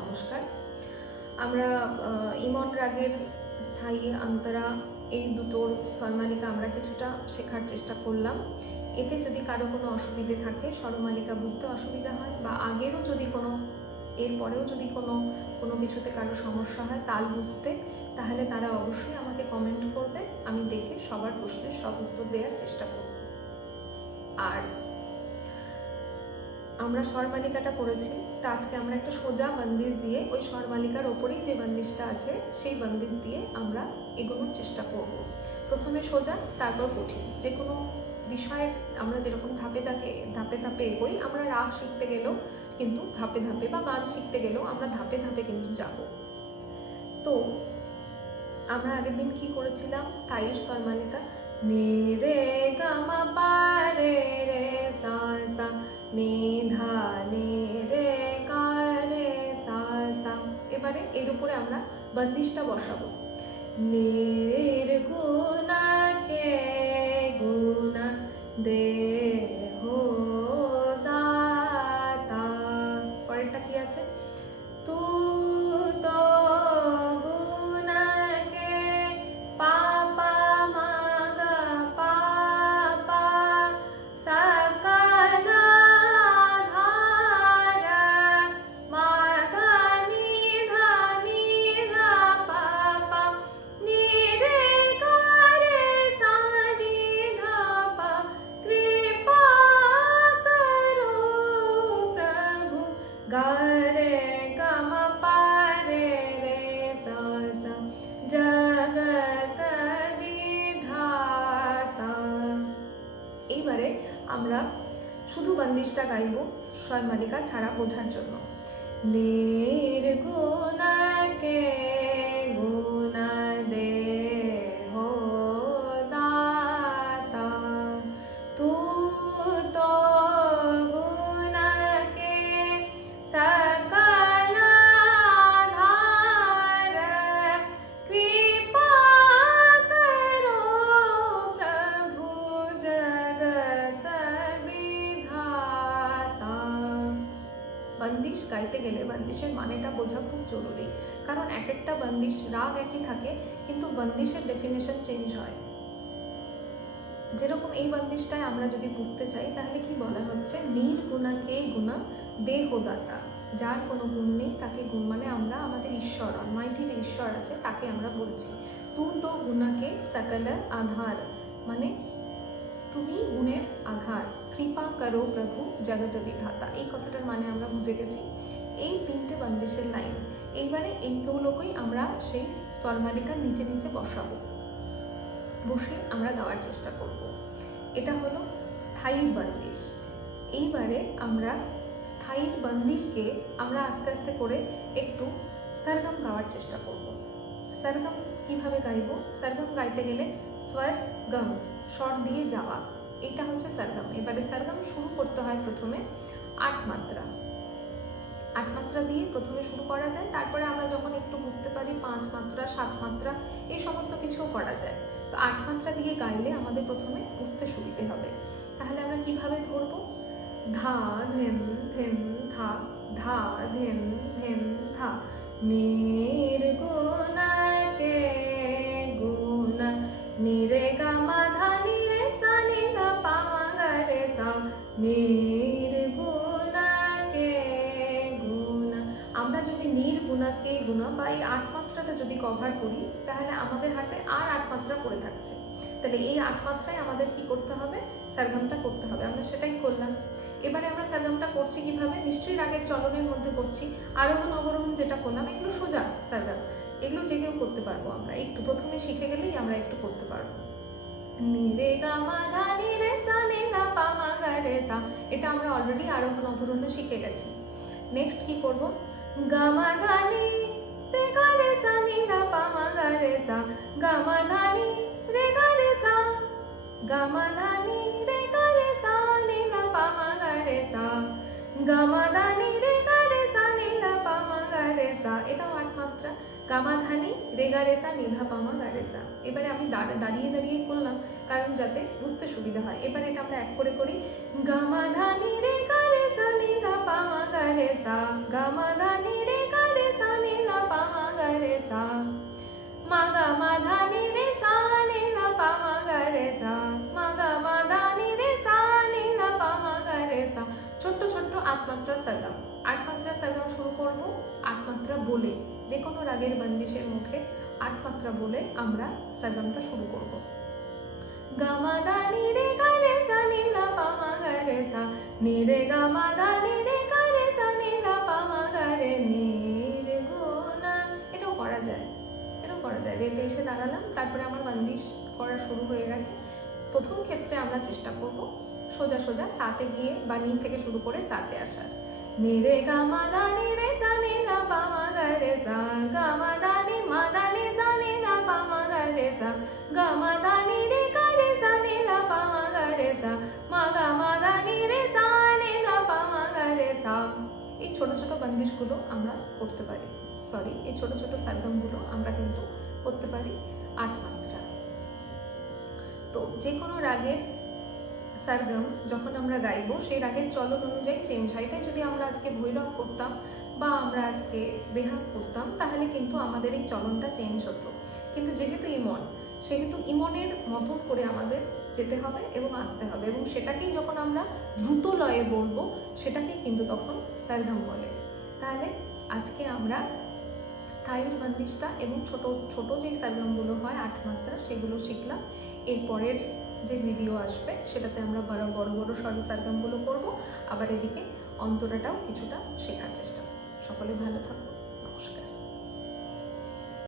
নমস্কার। আমরা ইমন রাগের স্থায়ী, অন্তরা এই দুটোর স্বরমালিকা আমরা কিছুটা শেখার চেষ্টা করলাম। এতে যদি কারো কোনো অসুবিধে থাকে, স্বরমালিকা বুঝতে অসুবিধা হয় বা আগেরও যদি এরপরেও যদি কোনো কিছুতে কারো সমস্যা হয় তাল বুঝতে, তাহলে তারা অবশ্যই আমাকে কমেন্ট করবে। আমি দেখে সবার প্রশ্নের সব উত্তর দেওয়ার চেষ্টা করব। আর আমরা স্বরমালিকাটা করেছি, তা আজকে আমরা একটা সোজা বন্দিশ দিয়ে, ওই স্বরমালিকার ওপরেই যে বন্দিশটা আছে সেই বন্দিশ দিয়ে আমরা এগোনোর চেষ্টা করব। প্রথমে সোজা, তারপর কঠিন। যে কোনো বিষয়ের আমরা যেরকম ধাপে ধাপে এগোই, আমরা রাগ শিখতে গেলেও কিন্তু ধাপে ধাপে, বা গান শিখতে গেলেও আমরা ধাপে ধাপে কিন্তু যাব। তো আমরা আগের দিন কি করেছিলাম? স্থায়ী স্বরমালিকা নে রে গা মা পা রে রে সা সা, নে ধা নে রে গা রে সা সা। এবারে এর উপরে আমরা বন্দিশটা বসাবো। নির্গুণা কে গুণা দে হো দাতা। পরেরটা কি আছে? তু তো গুণা কে পাপা মাগা পাপা সকলা ধারা মাধানি ধানি ধা পাপা নিরে কারে সানি ধা পা। কৃপা করো প্রভু গারে গম পারে রে সা সা, জগত বিধাতা। এইবারে আমরা শুধু বন্দিশটা গাইব স্বরমালিকা ছাড়া বোঝার জন্য। নির্গুণা কে গুণা দে হো দাতা, তু তো গুণা কে সকলা ধারা কৃপা করো প্রভু জগত বিধাতা। বন্দিশ গাইতে গেলে বন্দিশের মানেটা বোঝা খুব জরুরি, কারণ এক একটা বন্দিশ রাগ একই থাকে কিন্তু বন্দিশের ডেফিনেশন চেঞ্জ হয়। যেরকম এই বন্দিশটায় আমরা যদি বুঝতে চাই, তাহলে কি বলা হচ্ছে? নির্গুণা কে গুণা দেহদাতা। যার কোনো গুণ নেই তাকে গুণ, মানে আমরা আমাদের ঈশ্বর, অলমাইটি যে ঈশ্বর আছে তাকে আমরা বলছি। তু তো গুণাকে সকল আধার, মানে তুমি গুণের আধার। কৃপা করো প্রভু জগত বিধাতা, এই কথাটার মানে আমরা বুঝে গেছি। এই তিনটে বন্দিশের লাইন, এইবারে এইগুলোকেই আমরা সেই স্বরমালিকার নিচে নিচে বসাবো। বসে আমরা গাওয়ার চেষ্টা করব। এটা হলো স্থায়ী বন্দিশ। এইবারে আমরা স্থায়ী বন্দিশকে আমরা আস্তে আস্তে করে একটু সরগম গাওয়ার চেষ্টা করব। সরগম কিভাবে গাইব? সরগম গাইতে গেলে স্বর গম, স্বর দিয়ে যাওয়া, এটা হচ্ছে সরগম। এবারে সরগম শুরু করতে হয় প্রথমে 8 মাত্রা। 8 মাত্রা দিয়ে প্রথমে শুরু করা যায়, তারপরে আমরা যখন একটু বুঝতে পারি 5 মাত্রা 7 মাত্রা এই সমস্ত কিছুও করা যায়। তো 8 মাত্রা দিয়ে গাইলে আমাদের প্রথমে বুঝতে সুবিধে হবে। তাহলে আমরা কিভাবে ধরব? ধা ধেন ধেন ধা, ধা ধেন ধেন ধা। নির্গুণা কে গুণা নিরে গা মা ধা নি রে সা নি ধা পা মা গা রে সা। নির্গুণা কে গুণা, আমরা যদি নির্গুণা কে গুণা বা এই 8 মাত্রাটা যদি কভার করি, তাহলে আমাদের হাতে আর 8 মাত্রা পড়ে থাকছে। তাহলে এই 8 মাত্রায় আমাদের কি করতে হবে? সরগমটা করতে হবে। আমরা সেটাই করলাম। এবারে আমরা সরগমটা করছি কিভাবে? নিশ্চয়ই রাগের চলনের মধ্যে করছি। আরোহণ অবরোহণ যেটা করলাম, এগুলো সোজা সরগম, এগুলো যে কেউ করতে পারবো। আমরা একটু প্রথমে শিখে গেলেই আমরা একটু করতে পারবো। নি রে গা মা ধা নি রে সা নি ধা পা মা গা রে সা, এটা আমরা অলরেডি আরোহণ অবরোহণে শিখে গেছি। নেক্সট কি করব? গা মা ধা নি রে গা রে সা নি ধা পা মা গা রে সা, গা মা ধা নি রে গা রে সা, গা মা ধা নি রে গা রে সা নি ধা পা মা গা রে সা, গা মা ধা নি রে গা রে সা নি ধা পা মা গা রে সা। এটাও 8 মাত্রা। গা মা ধা নি রে গা রে সা নি ধা পা মা গা রে সা। এবারে আমি দাঁড়িয়ে দাঁড়িয়ে করলাম, কারণ যাতে বুঝতে সুবিধা হয়। এবারে এটা আমরা এক করে করি। গা মা ধা নি রে গা রে সা নি ধা পা মা গা রে সা, গা মা ধা নি রে গা সা, মা গা মা ধা নি রে সা নি ধা পা মা গা রে সা, মা গা মা ধা নি রে সা নি ধা পা মা গা রে সা। ছোট্ট ছোট্ট 8 মাত্রা সরগম। 8 মাত্রা সরগম শুরু করব 8 মাত্রা বলে, যে কোনো রাগের বন্দিশের মুখে 8 মাত্রা বলে আমরা সরগমটা শুরু করব। গা মা ধা নি রে গা রে সা নি ধা পা মা গা রে সা, নি রে গা মা ধা নি রে গা রে সা নি ধা পা মা গা রে, নির্গুণা। এটাও করা যায়, এটাও করা যায়। রেতে এসে দাঁড়ালাম, তারপরে আমার বন্দিশ করা শুরু হয়ে গেছে। প্রথম ক্ষেত্রে আমরা চেষ্টা করব সোজা সোজা সাতে গিয়ে বা নি থেকে শুরু করে সাতে আসার। নি রে গা মা ধা নি রে সা নি ধা পা মা গা রে সা, গা মা ধা নি সা নি ধা পা মা গা রে সা, গা মা ধা নি রে গা রে সা নি ধা পা মা গা রে সা, মা গা মা ধা নি রে সা নি ধা পা মা গা রে সা। এই ছোট ছোট বন্দিশগুলো আমরা করতে পারি, এই ছোট ছোট সরগমগুলো আমরা কিন্তু করতে পারি 8 মাত্রা। তো যে কোনো রাগের সরগম যখন আমরা গাইবো সেই রাগের চলন অনুযায়ী চেঞ্জ হয়। এটাই যদি আমরা আজকে ভৈরব করতাম বা আমরা আজকে বেহাগ করতাম তাহলে কিন্তু আমাদের এই চলনটা চেঞ্জ হতো। কিন্তু যেহেতু ইমন, সেহেতু ইমনের মতন করে আমাদের যেতে হবে এবং আসতে হবে, এবং সেটাকেই যখন আমরা দ্রুত লয়ে বলবো সেটাকেই কিন্তু তখন সরগম বলে। তাহলে আজকে আমরা স্থায়ী বন্দিশটা এবং ছোট ছোট যেই সরগমগুলো হয় 8 মাত্রা সেগুলো শিখলাম। এরপরের যে ভিডিও আসবে সেটাতে আমরা বড় বড় সরগমগুলো করব, আবার এদিকে অন্তরাটাও কিছুটা শেখার চেষ্টা করব। সকলে ভালো থাকুন।